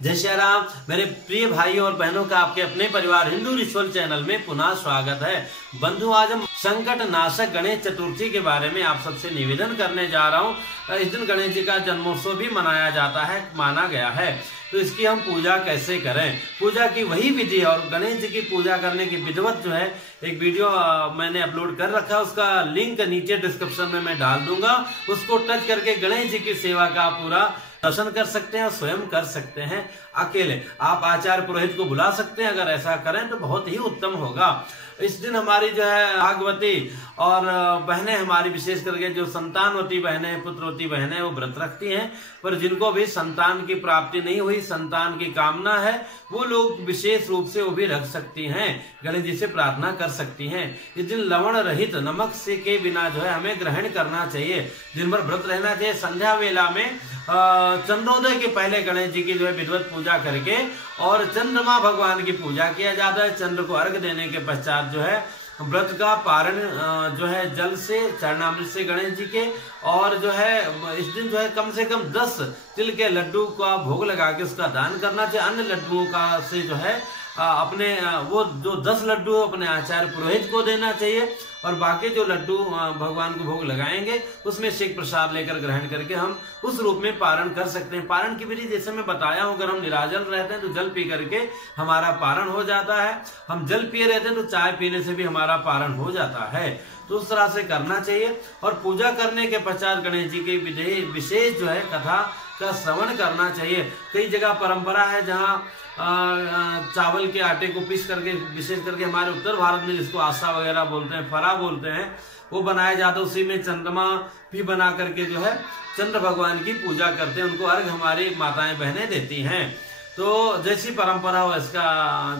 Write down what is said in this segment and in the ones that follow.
जय श्री राम। मेरे प्रिय भाइयों और बहनों का आपके अपने परिवार हिंदू रिचुअल चैनल में पुनः स्वागत है। बंधु, आज हम संकट नाशक गणेश चतुर्थी के बारे में आप सबसे निवेदन करने जा रहा हूँ। इस दिन गणेश जी का जन्मोत्सव भी मनाया जाता है, माना गया है। तो इसकी हम पूजा कैसे करें, पूजा की वही विधि और गणेश जी की पूजा करने की विधिवत जो है एक वीडियो मैंने अपलोड कर रखा है, उसका लिंक नीचे डिस्क्रिप्शन में मैं डाल दूंगा। उसको टच करके गणेश जी की सेवा का पूरा दर्शन कर सकते हैं और स्वयं कर सकते हैं अकेले। आप आचार्य पुरोहित को बुला सकते हैं, अगर ऐसा करें तो बहुत ही उत्तम होगा। इस दिन हमारी जो है भागवती और बहनें, हमारी विशेष करके जो संतानवती बहनें, पुत्रवती बहनें, वो व्रत रखती हैं। पर जिनको भी संतान की प्राप्ति नहीं हुई, संतान की कामना है, वो लोग विशेष रूप से वो भी रख सकती हैं, गणेश जी से प्रार्थना कर सकती हैं। इस दिन लवण रहित, नमक से के बिना जो है हमें ग्रहण करना चाहिए। दिन भर व्रत रहना चाहिए। संध्या वेला में चंद्रोदय के पहले गणेश जी की जो है विधिवत पूजा करके और चंद्रमा भगवान की पूजा किया जाता है। चंद्र को अर्घ देने के पश्चात जो है व्रत का पारण जो है जल से, चरणामृत से गणेश जी के, और जो है इस दिन जो है कम से कम 10 तिल के लड्डू का भोग लगा के उसका दान करना चाहिए। अन्य लड्डुओं का से जो है अपने वो जो 10 लड्डू अपने आचार्य पुरोहित को देना चाहिए और बाकी जो लड्डू भगवान को भोग लगाएंगे उसमें से एक प्रसाद लेकर ग्रहण करके हम उस रूप में पारण कर सकते हैं। पारण की विधि जैसे मैं बताया हूं, अगर हम निराजल रहते हैं तो जल पी करके हमारा पारण हो जाता है। हम जल पिए रहते हैं तो चाय पीने से भी हमारा पारण हो जाता है। तो उस तरह से करना चाहिए। और पूजा करने के पश्चात गणेश जी की विशेष जो है कथा का श्रवण करना चाहिए। कई जगह परंपरा है जहाँ चावल के आटे को पीस करके, विशेष करके हमारे उत्तर भारत में जिसको आसा वगैरह बोलते हैं, फरा बोलते हैं, वो बनाया जाता है। उसी में चंद्रमा भी बना करके जो है चंद्र भगवान की पूजा करते हैं, उनको अर्घ हमारी माताएं बहनें देती हैं। तो जैसी परंपरा हो इसका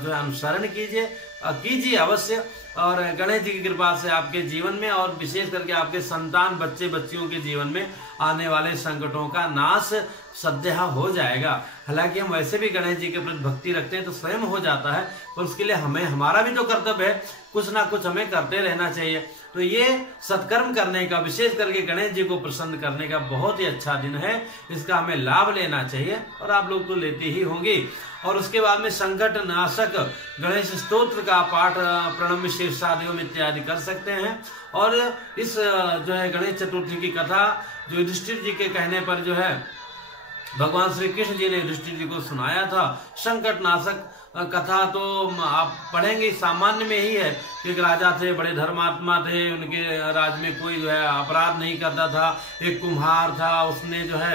जो है अनुसरण कीजिए अवश्य। और गणेश जी की कृपा से आपके जीवन में और विशेष करके आपके संतान, बच्चे बच्चियों के जीवन में आने वाले संकटों का नाश सद्यः हो जाएगा। हालांकि हम वैसे भी गणेश जी के प्रति भक्ति रखते हैं तो स्वयं हो जाता है, पर उसके लिए हमारा भी तो कर्तव्य है, कुछ ना कुछ हमें करते रहना चाहिए। तो ये सत्कर्म करने का, विशेष करके गणेश जी को प्रसन्न करने का बहुत ही अच्छा दिन है। इसका हमें लाभ लेना चाहिए और आप लोग तो लेते ही होंगे। और उसके बाद में संकट नाशक गणेश स्तोत्र का पाठ प्रणम्य शीर्षादियों इत्यादि कर सकते हैं। और इस जो है गणेश चतुर्थी की कथा जो युधिष्ठिर जी के कहने पर जो है भगवान श्री कृष्ण जी ने युधिष्ठिर जी को सुनाया था। संकट नाशक कथा तो आप पढ़ेंगे, सामान्य में ही है कि एक राजा थे, बड़े धर्मात्मा थे, उनके राज में कोई जो है अपराध नहीं करता था। एक कुम्हार था, उसने जो है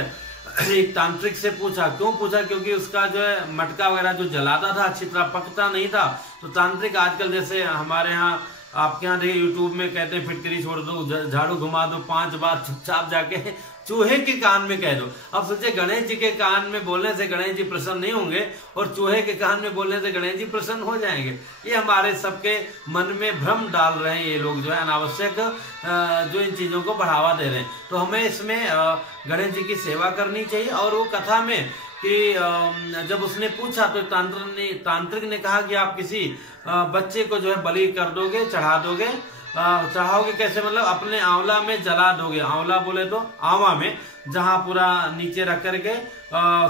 एक तांत्रिक से पूछा। क्यों पूछा? क्योंकि उसका जो है मटका वगैरह जो जलाता था अच्छी तरह पकता नहीं था। तो तांत्रिक आजकल जैसे हमारे यहाँ, आपके यहाँ देखिए यूट्यूब में कहते हैं फिटकरी छोड़ दो, झाड़ू घुमा दो 5 बार, चुपचाप जाके चूहे के कान में कह दो। अब सोचे गणेश जी के कान में बोलने से गणेश जी प्रसन्न नहीं होंगे और चूहे के कान में बोलने से गणेश जी प्रसन्न हो जाएंगे। ये हमारे सबके मन में भ्रम डाल रहे हैं ये लोग, जो है अनावश्यक जो इन चीजों को बढ़ावा दे रहे हैं। तो हमें इसमें गणेश जी की सेवा करनी चाहिए। और वो कथा में कि जब उसने पूछा तो तांत्रिक ने कहा कि आप किसी बच्चे को जो है बलि कर दोगे, चढ़ा दोगे। चढ़ाओगे कैसे? मतलब अपने आंवला में जला दोगे। आंवला बोले तो आवा में, जहाँ पूरा नीचे रख करके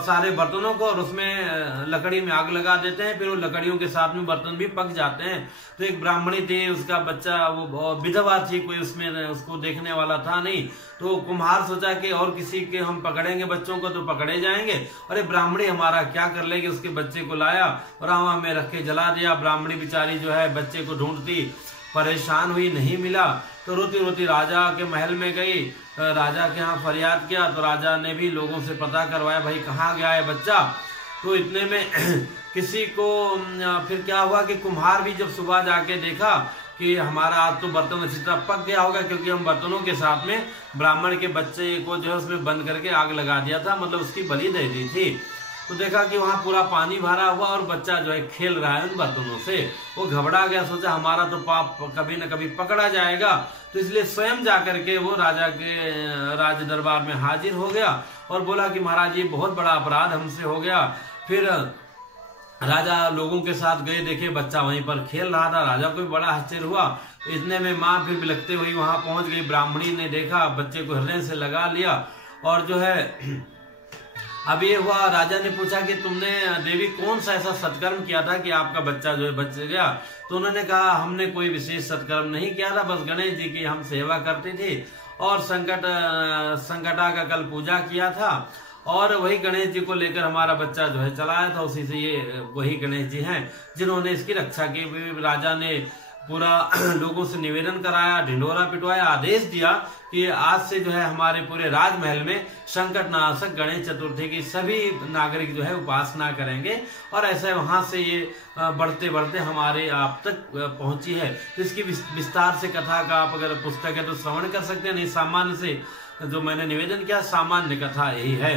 सारे बर्तनों को, और उसमें लकड़ी में आग लगा देते हैं। फिर वो लकड़ियों के साथ में बर्तन भी पक जाते हैं। तो एक ब्राह्मणी थी, उसका बच्चा, वो विधवा थी, कोई उसमें उसको देखने वाला था नहीं। तो कुम्हार सोचा कि और किसी के हम पकड़ेंगे बच्चों को तो पकड़े जाएंगे, अरे ब्राह्मणी हमारा क्या कर लेगी। उसके बच्चे को लाया और आवा में रख के जला दिया। ब्राह्मणी बेचारी जो है बच्चे को ढूंढती, परेशान हुई, नहीं मिला। तो रोती रोती राजा के महल में गई, राजा के यहाँ फरियाद किया। तो राजा ने भी लोगों से पता करवाया, भाई कहाँ गया है बच्चा। तो इतने में किसी को फिर क्या हुआ कि कुम्हार भी जब सुबह जाके देखा कि हमारा आज तो बर्तन अच्छी तरह पक गया होगा, क्योंकि हम बर्तनों के साथ में ब्राह्मण के बच्चे को जो है उसमें बंद करके आग लगा दिया था, मतलब उसकी बलि दे दी थी। तो देखा कि वहां पूरा पानी भरा हुआ और बच्चा जो है खेल रहा है उन बर्तनों से। वो घबरा गया, सोचा हमारा तो पाप कभी न कभी पकड़ा जाएगा। तो इसलिए स्वयं जाकर के वो राजा के राज दरबार में हाजिर हो गया और बोला कि महाराज ये बहुत बड़ा अपराध हमसे हो गया। फिर राजा लोगों के साथ गए, देखे बच्चा वहीं पर खेल रहा था। राजा को भी बड़ा आश्चर्य हुआ। इतने में माँ फिर बिलखते हुई वहां पहुंच गई। ब्राह्मणी ने देखा, बच्चे को हृदय से लगा लिया और जो है अब ये हुआ, राजा ने पूछा कि तुमने देवी कौन सा ऐसा सत्कर्म किया था कि आपका बच्चा जो है बच गया। तो उन्होंने कहा हमने कोई विशेष सत्कर्म नहीं किया था, बस गणेश जी की हम सेवा करते थे और संकटा का कल पूजा किया था और वही गणेश जी को लेकर हमारा बच्चा जो है चला आया था। उसी से ये वही गणेश जी हैं जिन्होंने इसकी रक्षा की। राजा ने पूरा लोगों से निवेदन कराया, ढिंढोरा पिटवाया, आदेश दिया कि आज से जो है हमारे पूरे राजमहल में संकट नाशक गणेश चतुर्थी की सभी नागरिक जो है उपासना करेंगे। और ऐसे वहां से ये बढ़ते बढ़ते हमारे आप तक पहुंची है। तो इसकी विस्तार से कथा का आप अगर पुस्तक है तो श्रवण कर सकते हैं, नहीं सामान्य से जो मैंने निवेदन किया सामान्य कथा यही है।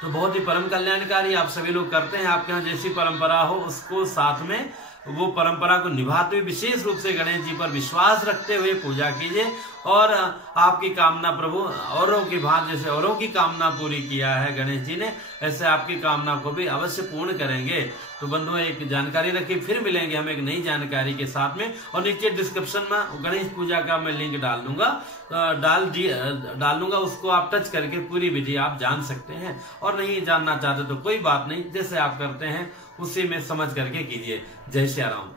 तो बहुत ही परम कल्याणकारी आप सभी लोग करते हैं। आपके यहाँ जैसी परंपरा हो उसको साथ में वो परंपरा को निभाते हुए विशेष रूप से गणेश जी पर विश्वास रखते हुए पूजा कीजिए और आपकी कामना प्रभु औरों की भांति जैसे औरों की कामना पूरी किया है गणेश जी ने, ऐसे आपकी कामना को भी अवश्य पूर्ण करेंगे। तो बंधुओं एक जानकारी रखिए, फिर मिलेंगे हम एक नई जानकारी के साथ में। और नीचे डिस्क्रिप्शन में गणेश पूजा का मैं लिंक डाल दूंगा, उसको आप टच करके पूरी विधि आप जान सकते हैं। और नहीं जानना चाहते तो कोई बात नहीं, जैसे आप करते हैं उसी में समझ करके कीजिए। जय श्री राम।